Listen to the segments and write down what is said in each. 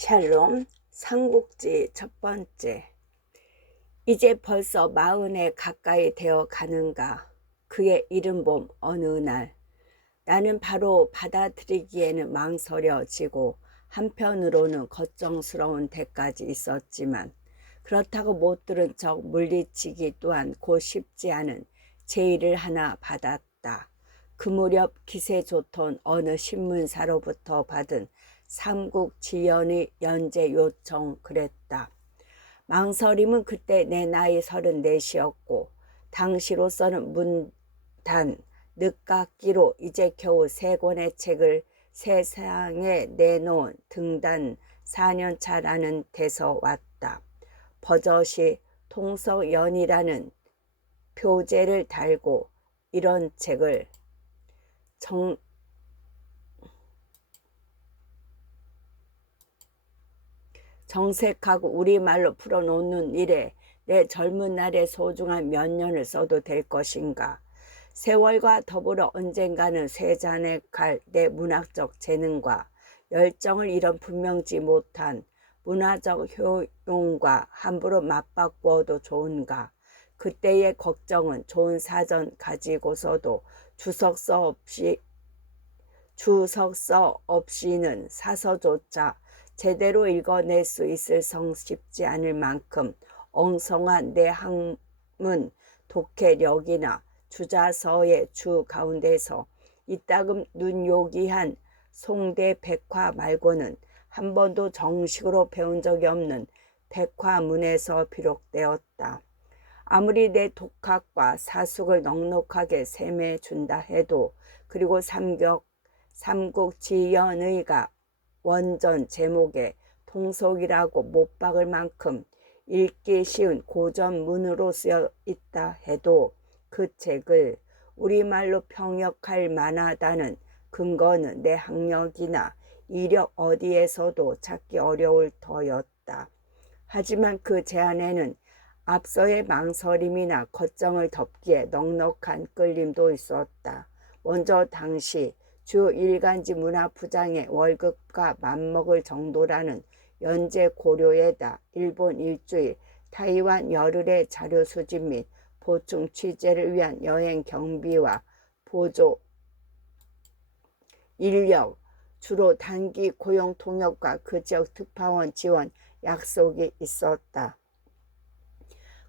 샬롬 삼국지 첫 번째. 이제 벌써 40에 가까이 되어 가는가. 그의 이른 봄 어느 날 나는 바로 받아들이기에는 망설여지고 한편으로는 걱정스러운 때까지 있었지만 그렇다고 못 들은 척 물리치기 또한 곧 쉽지 않은 제의를 하나 받았다. 그 무렵 기세 좋던 어느 신문사로부터 받은 삼국지연의 연재 요청 그랬다. 망설임은 그때 내 나이 34이었고 당시로서는 문단 늦깎이로 이제 겨우 3권의 책을 세상에 내놓은 등단 4년차라는 데서 왔다. 버젓이 통서연이라는 표제를 달고 이런 책을 정색하고 우리말로 풀어놓는 일에 내 젊은 날의 소중한 몇 년을 써도 될 것인가. 세월과 더불어 언젠가는 쇠잔해갈 내 문학적 재능과 열정을 이런 분명지 못한 문화적 효용과 함부로 맞바꾸어도 좋은가. 그때의 걱정은 좋은 사전 가지고서도 주석서 없이는 사서조차 제대로 읽어낼 수 있을 성 쉽지 않을 만큼 엉성한 내 학문 독해력이나 주자서의 주 가운데서 이따금 눈요기한 송대 백화 말고는 한 번도 정식으로 배운 적이 없는 백화문에서 비롯되었다. 아무리 내 독학과 사숙을 넉넉하게 셈해준다 해도 그리고 삼국지연의가 원전 제목에 통속이라고 못 박을 만큼 읽기 쉬운 고전문으로 쓰여 있다 해도 그 책을 우리말로 평역할 만하다는 근거는 내 학력이나 이력 어디에서도 찾기 어려울 터였다. 하지만 그 제안에는 앞서의 망설임이나 걱정을 덮기에 넉넉한 끌림도 있었다. 먼저 당시 주 일간지 문화부장의 월급과 맞먹을 정도라는 연재 고료에다 일본 일주일, 타이완 열흘의 자료 수집 및 보충 취재를 위한 여행 경비와 보조 인력, 주로 단기 고용 통역과 그 지역 특파원 지원 약속이 있었다.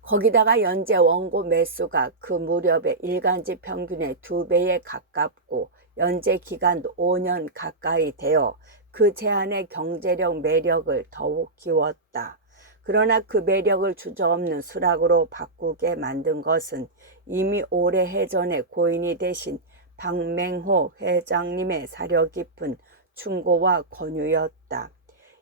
거기다가 연재 원고 매수가 그 무렵의 일간지 평균의 2배에 가깝고 연재 기간도 5년 가까이 되어 그 제안의 경제력 매력을 더욱 키웠다. 그러나 그 매력을 주저없는 수락으로 바꾸게 만든 것은 이미 오래 해전에 고인이 되신 박맹호 회장님의 사려 깊은 충고와 권유였다.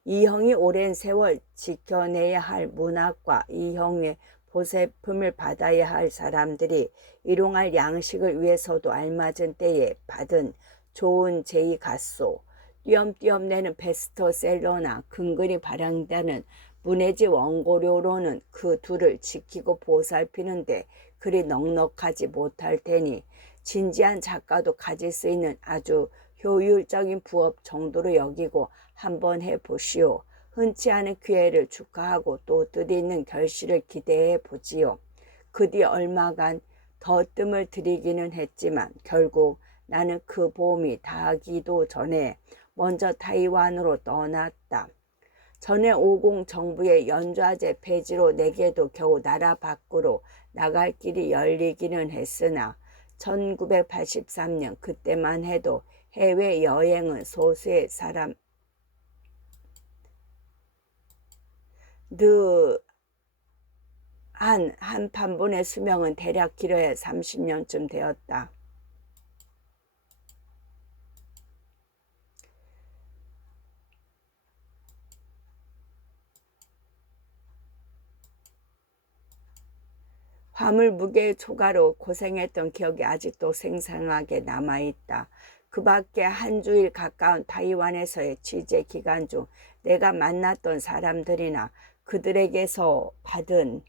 이 형이 오랜 세월 지켜내야 할 문학과 이 형의 보세품을 받아야 할 사람들이 일용할 양식을 위해서도 알맞은 때에 받은 좋은 제의 같소. 띄엄띄엄 내는 베스트셀러나 근근히 발행되는 문해지 원고료로는 그 둘을 지키고 보살피는데 그리 넉넉하지 못할 테니 진지한 작가도 가질 수 있는 아주 효율적인 부업 정도로 여기고 한번 해보시오. 흔치 않은 기회를 축하하고 또 뜻있는 결실을 기대해 보지요. 그 뒤 얼마간 더 뜸을 들이기는 했지만 결국 나는 그 보험이 다하기도 전에 먼저 타이완으로 떠났다. 전에 50 정부의 연좌제 폐지로 내게도 겨우 나라 밖으로 나갈 길이 열리기는 했으나 1983년 그때만 해도 해외여행은 소수의 사람 한 판본의 수명은 대략 길어야 30년쯤 되었다. 화물 무게의 초과로 고생했던 기억이 아직도 생생하게 남아있다. 그 밖에 한 주일 가까운 타이완에서의 취재 기간 중 내가 만났던 사람들이나 그들에게서 받은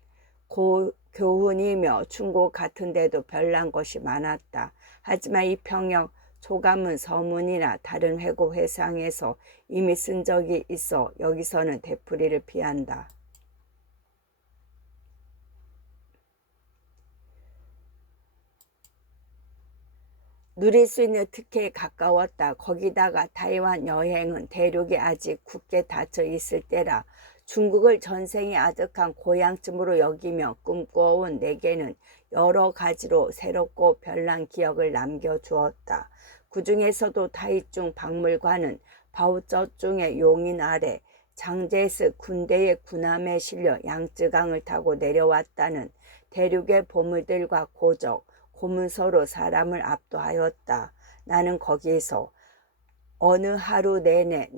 교훈이며 충고 같은 데도 별난 것이 많았다. 하지만 이 평역 초감은 서문이나 다른 회고 회상에서 이미 쓴 적이 있어 여기서는 되풀이를 피한다. 누릴 수 있는 특혜에 가까웠다. 거기다가 타이완 여행은 대륙이 아직 굳게 닫혀 있을 때라 중국을 전생에 아득한 고향쯤으로 여기며 꿈꿔온 내게는 여러 가지로 새롭고 별난 기억을 남겨주었다. 그 중에서도 타이중 박물관은 바오쩌중의 용인 아래 장제스 군대의 군함에 실려 양쯔강을 타고 내려왔다는 대륙의 보물들과 고적, 고문서로 사람을 압도하였다. 나는 거기에서 어느 하루 내내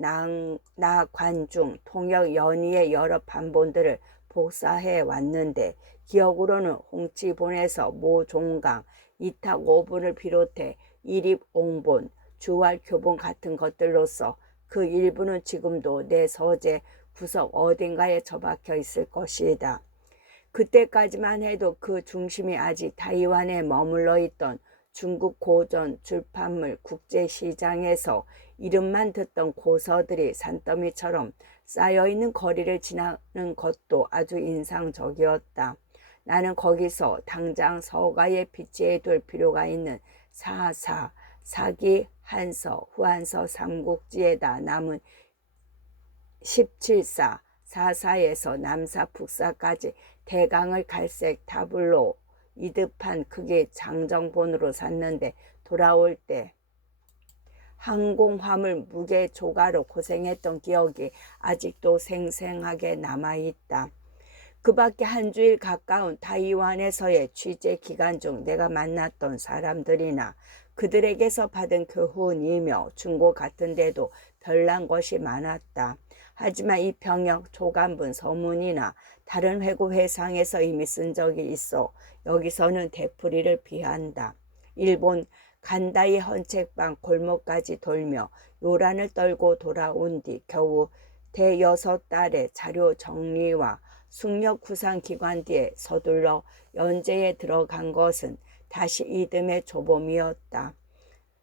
나관중, 통역 연의의 여러 판본들을 복사해 왔는데 기억으로는 홍치본에서 모종강, 이탁 5본을 비롯해 이립옹본, 주활교본 같은 것들로서 그 일부는 지금도 내 서재 구석 어딘가에 처박혀 있을 것이다. 그때까지만 해도 그 중심이 아직 타이완에 머물러 있던 중국 고전 출판물 국제시장에서 이름만 듣던 고서들이 산더미처럼 쌓여있는 거리를 지나는 것도 아주 인상적이었다. 나는 거기서 당장 서가에 비치해둘 필요가 있는 사기, 한서, 후한서 삼국지에다 남은 17사, 사사에서 남사, 북사까지 대강을 갈색 타블로 이드판 크기 장정본으로 샀는데 돌아올 때 항공화물 무게 조가로 고생했던 기억이 아직도 생생하게 남아있다. 그 밖에 한 주일 가까운 타이완에서의 취재 기간 중 내가 만났던 사람들이나 그들에게서 받은 교훈이며 충고 같은데도 별난 것이 많았다. 하지만 이 병역 초간본 서문이나 다른 회고 회상에서 이미 쓴 적이 있어 여기서는 되풀이를 피한다. 일본 간다이 헌책방 골목까지 돌며 요란을 떨고 돌아온 뒤 겨우 대여섯 달의 자료 정리와 숙력 구상 기관 뒤에 서둘러 연재에 들어간 것은 다시 이듬해 조봄이었다.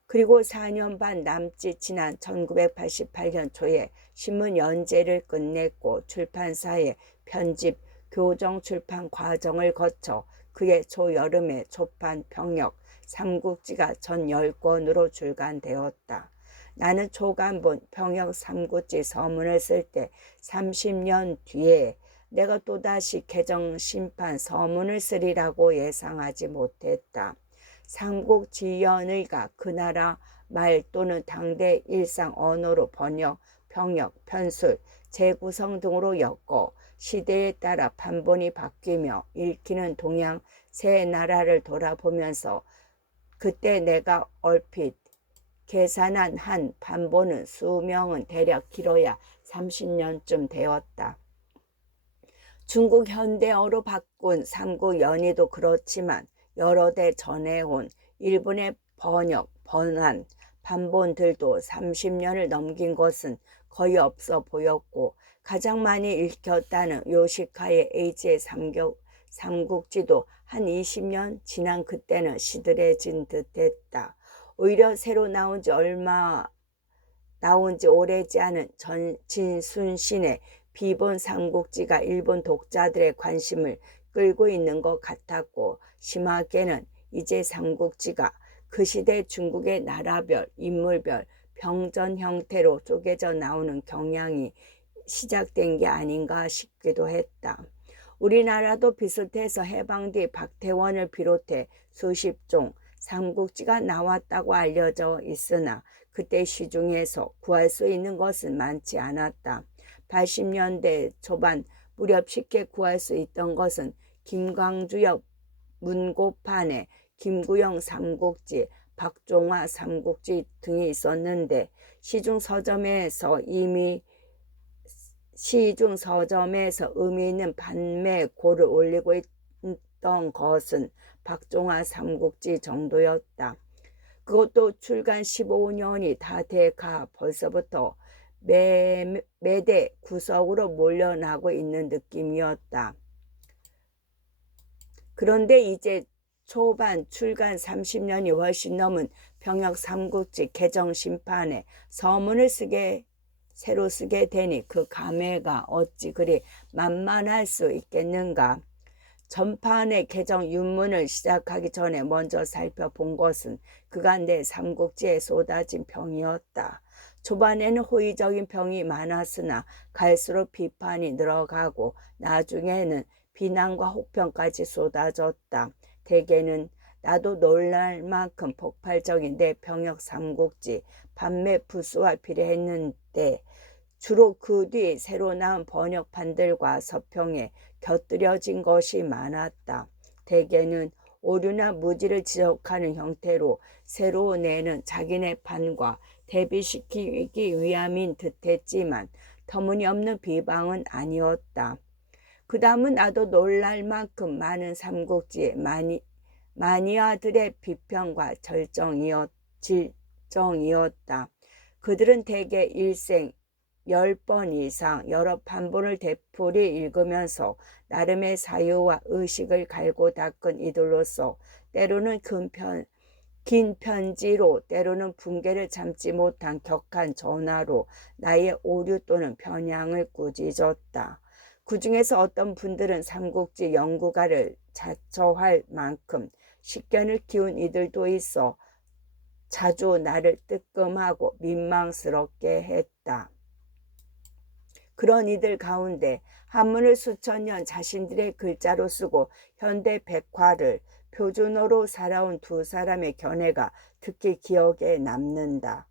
그리고 4년 반 남짓 지난 1988년 초에 신문 연재를 끝냈고 출판사의 편집, 교정 출판 과정을 거쳐 그해 초여름에 초판 병역 삼국지가 전 10권으로 출간되었다. 나는 초간본 병역 삼국지 서문을 쓸 때 30년 뒤에 내가 또다시 개정 심판 서문을 쓰리라고 예상하지 못했다. 삼국지연의가 그 나라 말 또는 당대 일상 언어로 번역, 병역, 편술, 재구성 등으로 엮어 시대에 따라 판본이 바뀌며 읽히는 동양 새 나라를 돌아보면서 그때 내가 얼핏 계산한 한 판본은 수명은 대략 길어야 30년쯤 되었다. 중국 현대어로 바꾼 삼국연의도 그렇지만 여러 대 전해온 일본의 번역, 번안, 판본들도 30년을 넘긴 것은 거의 없어 보였고 가장 많이 읽혔다는 요시카의 에이지의 삼국지도 한 20년 지난 그때는 시들해진 듯했다. 오히려 새로 나온 지 오래지 않은 진순신의 비본 삼국지가 일본 독자들의 관심을 끌고 있는 것 같았고 심하게는 이제 삼국지가 그 시대 중국의 나라별, 인물별, 병전 형태로 쪼개져 나오는 경향이 시작된 게 아닌가 싶기도 했다. 우리나라도 비슷해서 해방 뒤 박태원을 비롯해 수십 종 삼국지가 나왔다고 알려져 있으나 그때 시중에서 구할 수 있는 것은 많지 않았다. 80년대 초반 무렵 쉽게 구할 수 있던 것은 김광주역 문고판에 김구영 삼국지, 박종화 삼국지 등이 있었는데 시중 서점에서 의미 있는 판매고를 올리고 있던 것은 박종화 삼국지 정도였다. 그것도 출간 15년이 다 돼가 벌써부터 매대 구석으로 몰려나고 있는 느낌이었다. 그런데 이제 초반 출간 30년이 훨씬 넘은 병역 삼국지 개정 심판에 서문을 새로 쓰게 되니 그 감회가 어찌 그리 만만할 수 있겠는가. 전판의 개정 윤문을 시작하기 전에 먼저 살펴본 것은 그간 내 삼국지에 쏟아진 평이었다. 초반에는 호의적인 평이 많았으나 갈수록 비판이 늘어가고 나중에는 비난과 혹평까지 쏟아졌다. 대개는 나도 놀랄 만큼 폭발적인 내 병역 삼국지 판매 부수와 비례했는데 주로 그 뒤 새로 나온 번역판들과 서평에 곁들여진 것이 많았다. 대개는 오류나 무지를 지적하는 형태로 새로 내는 자기네 판과 대비시키기 위함인 듯했지만 터무니없는 비방은 아니었다. 그 다음은 나도 놀랄 만큼 많은 삼국지의 마니아들의 비평과 질정이었다. 그들은 대개 일생 10번 이상 여러 판본을 되풀이 읽으면서 나름의 사유와 의식을 갈고 닦은 이들로서 때로는 긴 편지로 때로는 붕괴를 참지 못한 격한 전화로 나의 오류 또는 편향을 꾸짖었다. 그 중에서 어떤 분들은 삼국지 연구가를 자처할 만큼 식견을 키운 이들도 있어 자주 나를 뜨끔하고 민망스럽게 했다. 그런 이들 가운데 한문을 수천 년 자신들의 글자로 쓰고 현대 백화를 표준어로 살아온 두 사람의 견해가 특히 기억에 남는다.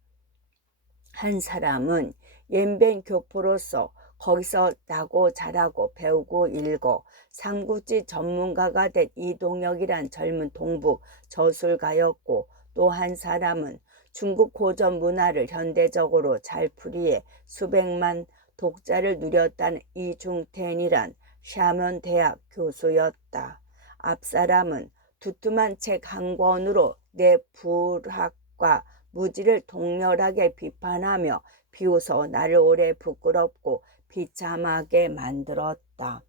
한 사람은 옌벤 교포로서 거기서 나고 자라고 배우고 읽어 삼국지 전문가가 된 이동혁이란 젊은 동북 저술가였고, 또 한 사람은 중국 고전 문화를 현대적으로 잘 풀이해 수백만 독자를 누렸다는 이중텐이란 샤먼 대학 교수였다. 앞사람은 두툼한 책 한 권으로 내 불학과 무지를 동렬하게 비판하며 비웃어 나를 오래 부끄럽고 비참하게 만들었다.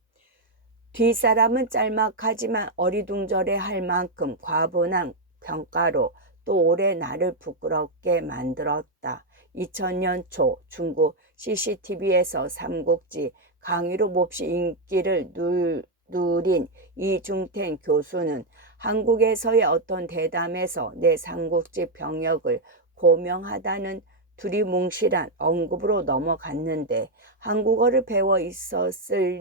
뒷사람은 짤막하지만 어리둥절해 할 만큼 과분한 평가로 또 오래 나를 부끄럽게 만들었다. 2000년 초 중국 CCTV에서 삼국지 강의로 몹시 인기를 누린 이중텐 교수는 한국에서의 어떤 대담에서 내 삼국지 병역을 고명하다는 두리뭉실한 언급으로 넘어갔는데 한국어를 배워 읽었을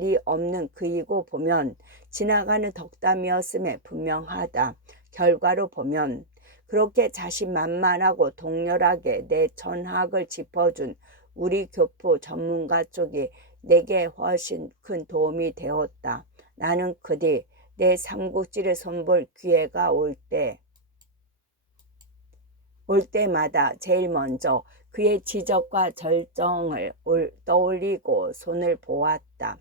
리 없는 그이고 보면 지나가는 덕담이었음에 분명하다. 결과로 보면 그렇게 자신만만하고 동렬하게 내 전학을 짚어준 우리 교포 전문가 쪽이 내게 훨씬 큰 도움이 되었다. 나는 그 뒤 내 삼국지를 손볼 기회가 올 때마다 제일 먼저 그의 지적과 절정을 떠올리고 손을 보았다.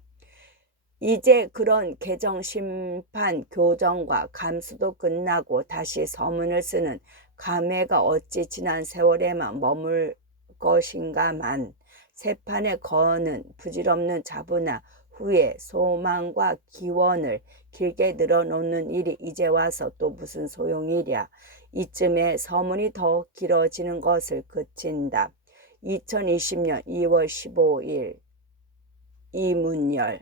이제 그런 개정 심판 교정과 감수도 끝나고 다시 서문을 쓰는 감회가 어찌 지난 세월에만 머물 것인가만 새 판에 거는 부질없는 자부나 후회, 소망과 기원을 길게 늘어놓는 일이 이제 와서 또 무슨 소용이랴. 이쯤에 서문이 더 길어지는 것을 그친다. 2020년 2월 15일 이문열.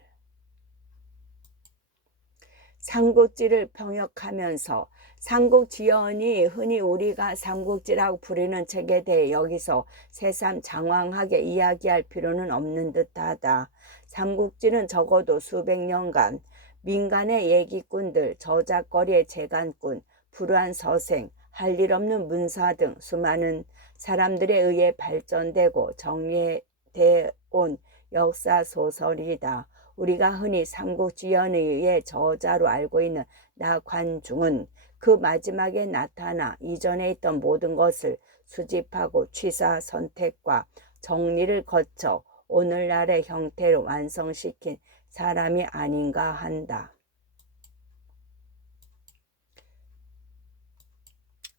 삼국지를 병역하면서 삼국지연이 흔히 우리가 삼국지라고 부르는 책에 대해 여기서 새삼 장황하게 이야기할 필요는 없는 듯하다. 삼국지는 적어도 수백 년간 민간의 얘기꾼들, 저작거리의 재간꾼, 불우한 서생, 할 일 없는 문사 등 수많은 사람들에 의해 발전되고 정리돼 온 역사소설이다. 우리가 흔히 삼국지연의 저자로 알고 있는 나관중은 그 마지막에 나타나 이전에 있던 모든 것을 수집하고 취사 선택과 정리를 거쳐 오늘날의 형태로 완성시킨 사람이 아닌가 한다.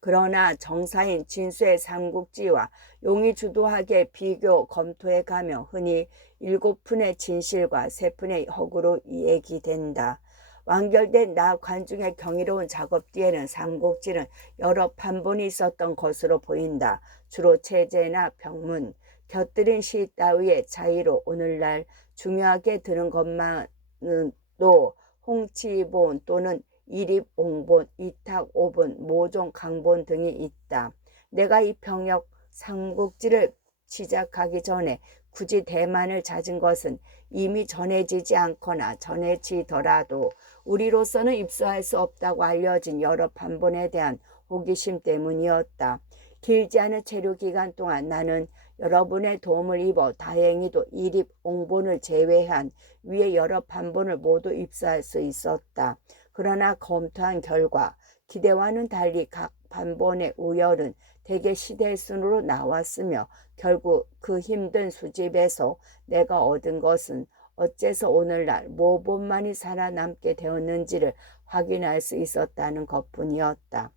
그러나 정사인 진수의 삼국지와 용이 주도하게 비교 검토해가며 흔히 7푼의 진실과 3푼의 허구로 이야기된다. 완결된 나 관중의 경이로운 작업 뒤에는 삼국지는 여러 판본이 있었던 것으로 보인다. 주로 체제나 병문, 곁들인 시 따위의 차이로 오늘날 중요하게 드는 것만도 홍치본 또는 이립옹본, 이탁오본, 모종 강본 등이 있다. 내가 이 병역 삼국지를 시작하기 전에 굳이 대만을 찾은 것은 이미 전해지지 않거나 전해지더라도 우리로서는 입수할 수 없다고 알려진 여러 판본에 대한 호기심 때문이었다. 길지 않은 체류 기간 동안 나는 여러분의 도움을 입어 다행히도 이립옹본을 제외한 위의 여러 판본을 모두 입수할 수 있었다. 그러나 검토한 결과 기대와는 달리 각 판본의 우열은 대개 시대 순으로 나왔으며 결국 그 힘든 수집에서 내가 얻은 것은 어째서 오늘날 모본만이 살아남게 되었는지를 확인할 수 있었다는 것뿐이었다.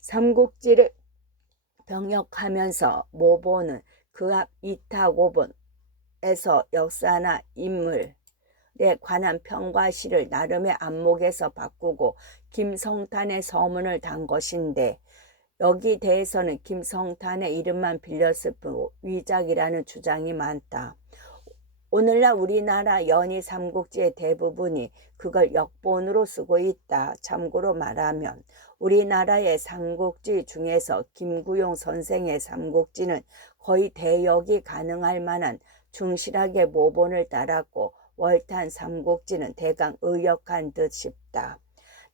삼국지를 병역하면서 모본은 그 앞 이탁오본에서 역사나 인물에 관한 평과 시를 나름의 안목에서 바꾸고 김성탄의 서문을 단 것인데 여기 대해서는 김성탄의 이름만 빌렸을 뿐 위작이라는 주장이 많다. 오늘날 우리나라 연희 삼국지의 대부분이 그걸 역본으로 쓰고 있다. 참고로 말하면 우리나라의 삼국지 중에서 김구용 선생의 삼국지는 거의 대역이 가능할 만한 충실하게 모본을 따랐고 월탄 삼국지는 대강 의역한 듯 싶다.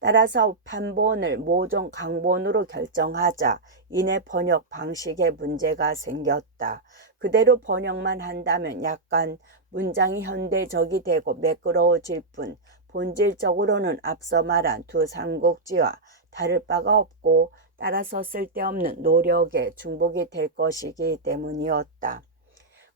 따라서 판본을 모종 강본으로 결정하자 이내 번역 방식에 문제가 생겼다. 그대로 번역만 한다면 약간 문장이 현대적이 되고 매끄러워질 뿐 본질적으로는 앞서 말한 두 삼국지와 다를 바가 없고 따라서 쓸데없는 노력에 중복이 될 것이기 때문이었다.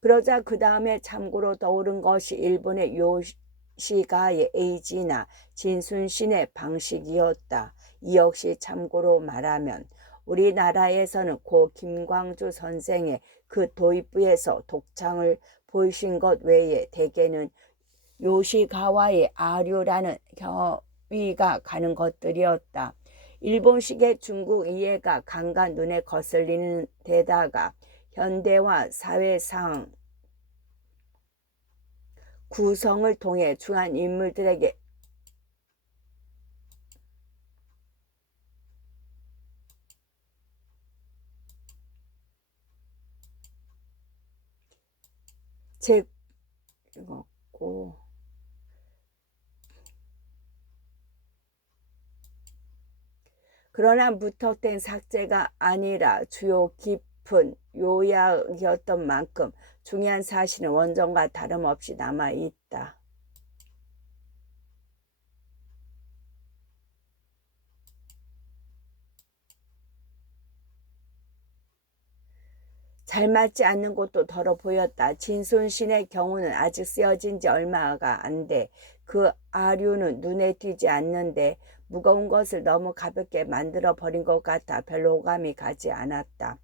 그러자 그 다음에 참고로 떠오른 것이 일본의 요시가의 에이지나 진순신의 방식이었다. 이 역시 참고로 말하면 우리나라에서는 고 김광주 선생의 그 도입부에서 독창을 보이신 것 외에 대개는 요시가와의 아류라는 경위가 가는 것들이었다. 일본식의 중국 이해가 간간 눈에 거슬리는 데다가 현대화 사회상 구성을 통해 중한 인물들에게 읽었고 그러나 무턱댄 삭제가 아니라 주요 깊은 요약이었던 만큼 중요한 사실은 원전과 다름없이 남아있다. 잘 맞지 않는 곳도 더러 보였다. 진순신의 경우는 아직 쓰여진 지 얼마가 안 돼. 그 아류는 눈에 띄지 않는데 무거운 것을 너무 가볍게 만들어 버린 것 같아 별로 호감이 가지 않았다.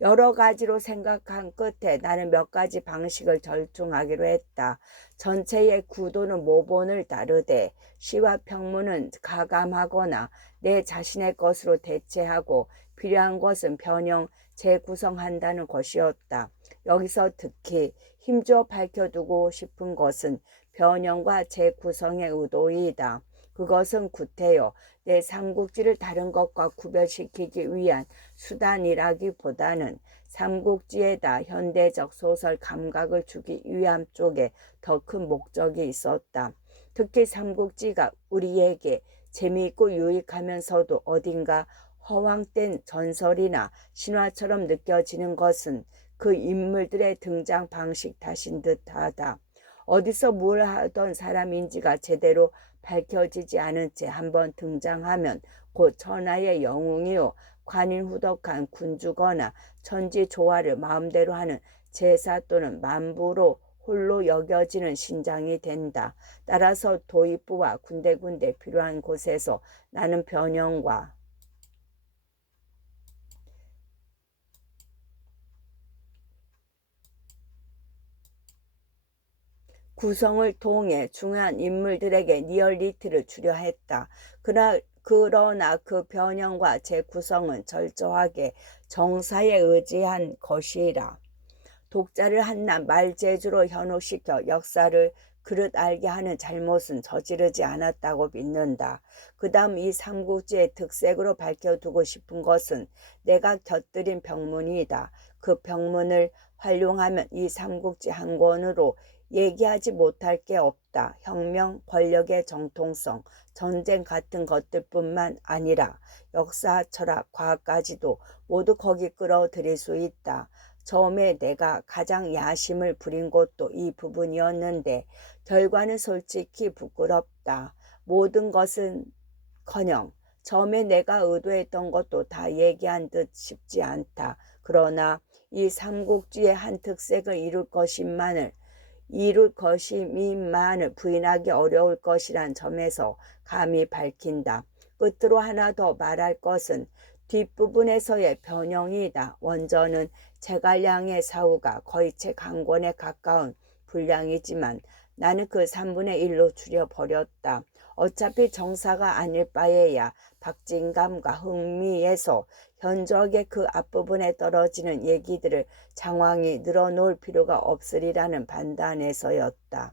여러 가지로 생각한 끝에 나는 몇 가지 방식을 절충하기로 했다. 전체의 구도는 모본을 다르되 시와 평문은 가감하거나 내 자신의 것으로 대체하고 필요한 것은 변형, 재구성한다는 것이었다. 여기서 특히 힘주어 밝혀두고 싶은 것은 변형과 재구성의 의도이다. 그것은 구태여 내 삼국지를 다른 것과 구별시키기 위한 수단이라기보다는 삼국지에다 현대적 소설 감각을 주기 위함 쪽에 더 큰 목적이 있었다. 특히 삼국지가 우리에게 재미있고 유익하면서도 어딘가 허황된 전설이나 신화처럼 느껴지는 것은 그 인물들의 등장 방식 탓인 듯하다. 어디서 뭘 하던 사람인지가 제대로 밝혀지지 않은 채 한번 등장하면 곧 천하의 영웅이요 관인후덕한 군주거나 천지조화를 마음대로 하는 제사 또는 만부로 홀로 여겨지는 신장이 된다. 따라서 도입부와 군데군데 필요한 곳에서 나는 변형과 구성을 통해 중요한 인물들에게 리얼리티를 주려 했다. 그러나 그 변형과 재구성은 철저하게 정사에 의지한 것이라. 독자를 한낱 말재주로 현혹시켜 역사를 그릇 알게 하는 잘못은 저지르지 않았다고 믿는다. 그 다음 이 삼국지의 특색으로 밝혀두고 싶은 것은 내가 곁들인 병문이다. 그 병문을 활용하면 이 삼국지 한 권으로 얘기하지 못할 게 없다. 혁명, 권력의 정통성, 전쟁 같은 것들뿐만 아니라 역사, 철학, 과학까지도 모두 거기 끌어들일 수 있다. 처음에 내가 가장 야심을 부린 것도 이 부분이었는데 결과는 솔직히 부끄럽다. 모든 것은 커녕 처음에 내가 의도했던 것도 다 얘기한 듯 쉽지 않다. 그러나 이 삼국지의 한 특색을 이룰 것임만을 부인하기 어려울 것이란 점에서 감히 밝힌다. 끝으로 하나 더 말할 것은 뒷부분에서의 변형이다. 원전은 제갈량의 사후가 거의 책 한 권에 가까운 분량이지만 나는 그 3분의 1로 줄여버렸다. 어차피 정사가 아닐 바에야 박진감과 흥미에서 현저하게 그 앞부분에 떨어지는 얘기들을 장황히 늘어놓을 필요가 없으리라는 판단에서였다.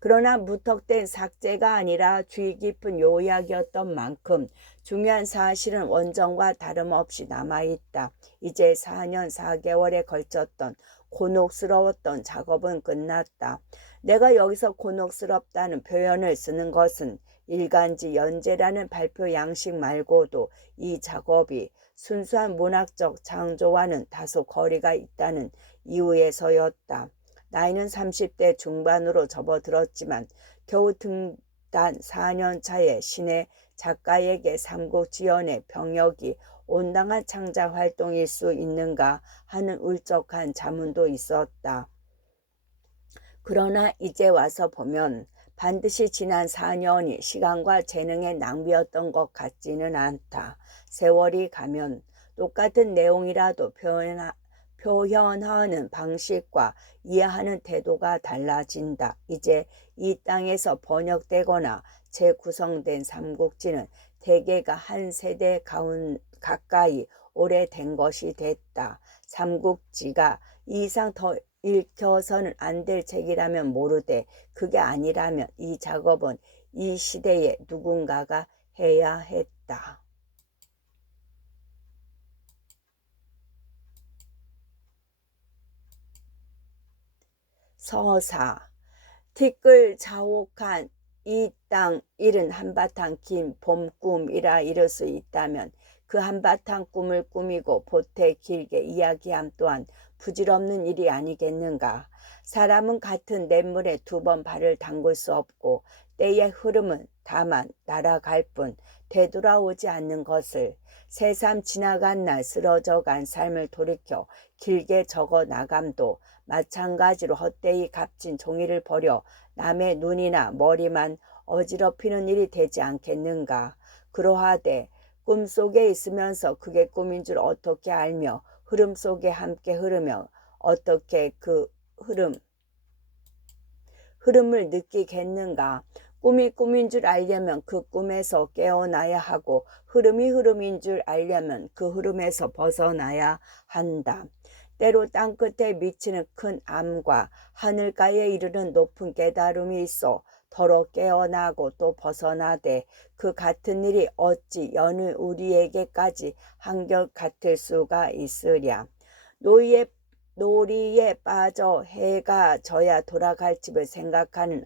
그러나 무턱댄 삭제가 아니라 주의 깊은 요약이었던 만큼 중요한 사실은 원전과 다름없이 남아있다. 이제 4년 4개월에 걸쳤던 곤혹스러웠던 작업은 끝났다. 내가 여기서 곤혹스럽다는 표현을 쓰는 것은 일간지 연재라는 발표 양식 말고도 이 작업이 순수한 문학적 창조와는 다소 거리가 있다는 이유에서였다. 나이는 30대 중반으로 접어들었지만 겨우 등단 4년 차에 신의 작가에게 삼국지연의 병역이 온당한 창작 활동일 수 있는가 하는 울적한 자문도 있었다. 그러나 이제 와서 보면 반드시 지난 4년이 시간과 재능의 낭비였던 것 같지는 않다. 세월이 가면 똑같은 내용이라도 표현하는 방식과 이해하는 태도가 달라진다. 이제 이 땅에서 번역되거나 재구성된 삼국지는 대개가 한 세대 가까이 오래된 것이 됐다. 삼국지가 이 이상 더 읽혀서는 안 될 책이라면 모르되 그게 아니라면 이 작업은 이 시대에 누군가가 해야 했다. 서사 티끌 자옥한 이 땅 일은 한바탕 긴 봄꿈이라 이를 수 있다면 그 한바탕 꿈을 꾸미고 보태 길게 이야기함 또한 부질없는 일이 아니겠는가. 사람은 같은 냇물에 두 번 발을 담글 수 없고 때의 흐름은 다만 날아갈 뿐 되돌아오지 않는 것을 새삼 지나간 날 쓰러져간 삶을 돌이켜 길게 적어 나감도 마찬가지로 헛되이 값진 종이를 버려 남의 눈이나 머리만 어지럽히는 일이 되지 않겠는가. 그러하되 꿈속에 있으면서 그게 꿈인 줄 어떻게 알며 흐름 속에 함께 흐르며 어떻게 그 흐름을 느끼겠는가. 꿈이 꿈인 줄 알려면 그 꿈에서 깨어나야 하고 흐름이 흐름인 줄 알려면 그 흐름에서 벗어나야 한다. 때로 땅끝에 미치는 큰 암과 하늘가에 이르는 높은 깨달음이 있어 더러 깨어나고 또 벗어나되 그 같은 일이 어찌 여느 우리에게까지 한결 같을 수가 있으랴. 놀이에 빠져 해가 져야 돌아갈 집을 생각하는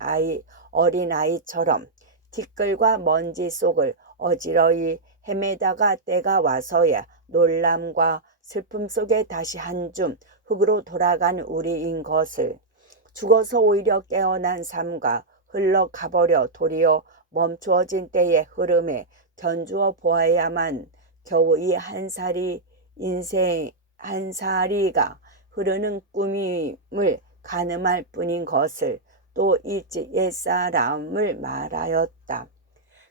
어린아이처럼 티끌과 먼지 속을 어지러이 헤매다가 때가 와서야 놀람과 슬픔 속에 다시 한 줌 흙으로 돌아가는 우리인 것을 죽어서 오히려 깨어난 삶과 흘러가버려 도리어 멈추어진 때의 흐름에 견주어 보아야만 겨우 이 한 사리가 흐르는 꿈임을 가늠할 뿐인 것을 또 일찍 옛사람을 말하였다.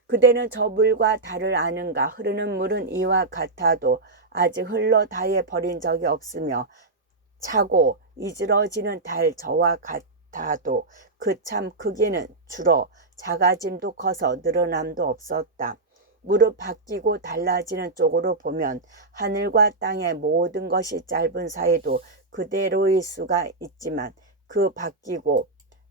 그대는 저 물과 달을 아는가. 흐르는 물은 이와 같아도 아직 흘러 다해 버린 적이 없으며 차고 이즈러지는 달 저와 같아도 그 참 크기는 줄어 작아짐도 커서 늘어남도 없었다. 무릇 바뀌고 달라지는 쪽으로 보면 하늘과 땅의 모든 것이 짧은 사이도 그대로일 수가 있지만 그 바뀌고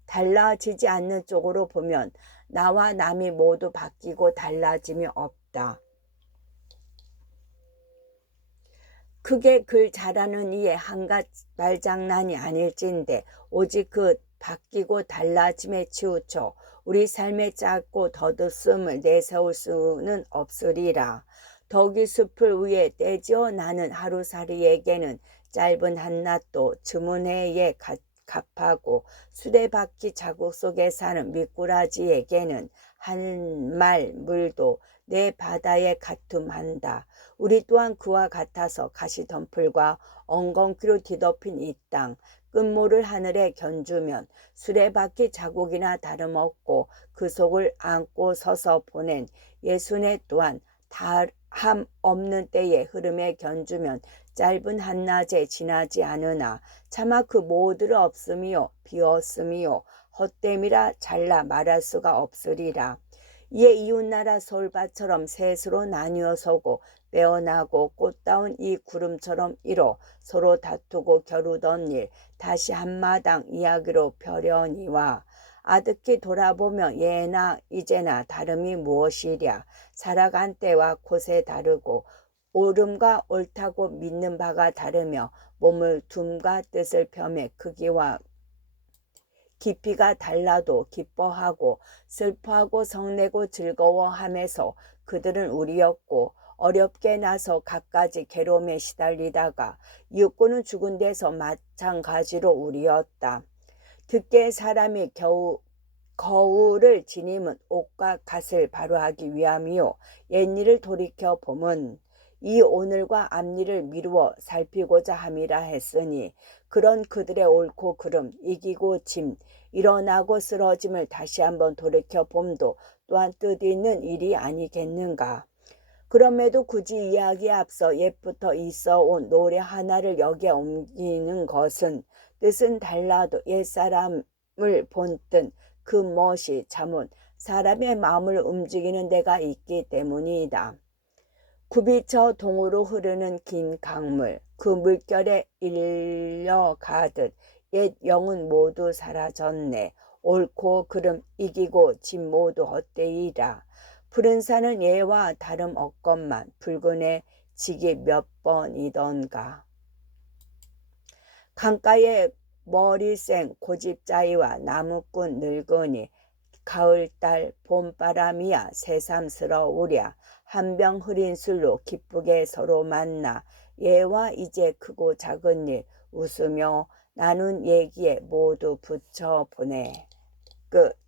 달라지지 않는 쪽으로 보면 나와 남이 모두 바뀌고 달라짐이 없다. 크게 글 잘하는 이의 한갓 말장난이 아닐진데 오직 그 바뀌고 달라짐에 치우쳐 우리 삶의 짧고 덧없음을 내세울 수는 없으리라. 덕이 숲을 위에 떼지어 나는 하루살이에게는 짧은 한낮도 주문회에 값하고 수레바퀴 자국 속에 사는 미꾸라지에게는 한말 물도 내 바다에 가툼한다. 우리 또한 그와 같아서 가시덤불과 엉겅퀴로 뒤덮인 이 땅 끝모를 하늘에 견주면 수레바퀴 자국이나 다름없고 그 속을 안고 서서 보낸 예수네 또한 다함 없는 때의 흐름에 견주면 짧은 한낮에 지나지 않으나 차마 그 모두를 없음이요 비었음이요 헛됨이라 잘라 말할 수가 없으리라. 이에 이웃나라 서울밭처럼 셋으로 나뉘어 서고 빼어나고 꽃다운 이 구름처럼 이뤄 서로 다투고 겨루던 일 다시 한마당 이야기로 펴려니와 아득히 돌아보며 예나 이제나 다름이 무엇이랴. 살아간 때와 곳에 다르고 옳음과 옳다고 믿는 바가 다르며 몸을 둠과 뜻을 펴매 크기와 깊이가 달라도 기뻐하고 슬퍼하고 성내고 즐거워하면서 그들은 우리였고 어렵게 나서 갖가지 괴로움에 시달리다가 이윽고는 죽은 데서 마찬가지로 우리였다. 듣게 사람이 거울을 지님은 옷과 갓을 바로하기 위함이요 옛일을 돌이켜 봄은 이 오늘과 앞일을 미루어 살피고자 함이라 했으니 그런 그들의 옳고 그름 이기고 짐 일어나고 쓰러짐을 다시 한번 돌이켜 봄도 또한 뜻있는 일이 아니겠는가. 그럼에도 굳이 이야기에 앞서 옛부터 있어온 노래 하나를 여기에 옮기는 것은 뜻은 달라도 옛사람을 본뜬 그 멋이 자문 사람의 마음을 움직이는 데가 있기 때문이다. 굽이쳐 동으로 흐르는 긴 강물 그 물결에 일려가듯 옛 영은 모두 사라졌네. 옳고 그름 이기고 짐 모두 헛되이라. 푸른 산은 예와 다름 없건만 붉은의 지기 몇 번이던가. 강가에 머리생 고집자이와 나무꾼 늙으니 가을달 봄바람이야 새삼스러우랴. 한 병 흐린 술로 기쁘게 서로 만나 예와 이제 크고 작은 일 웃으며 나눈 얘기에 모두 붙여보내. 끝.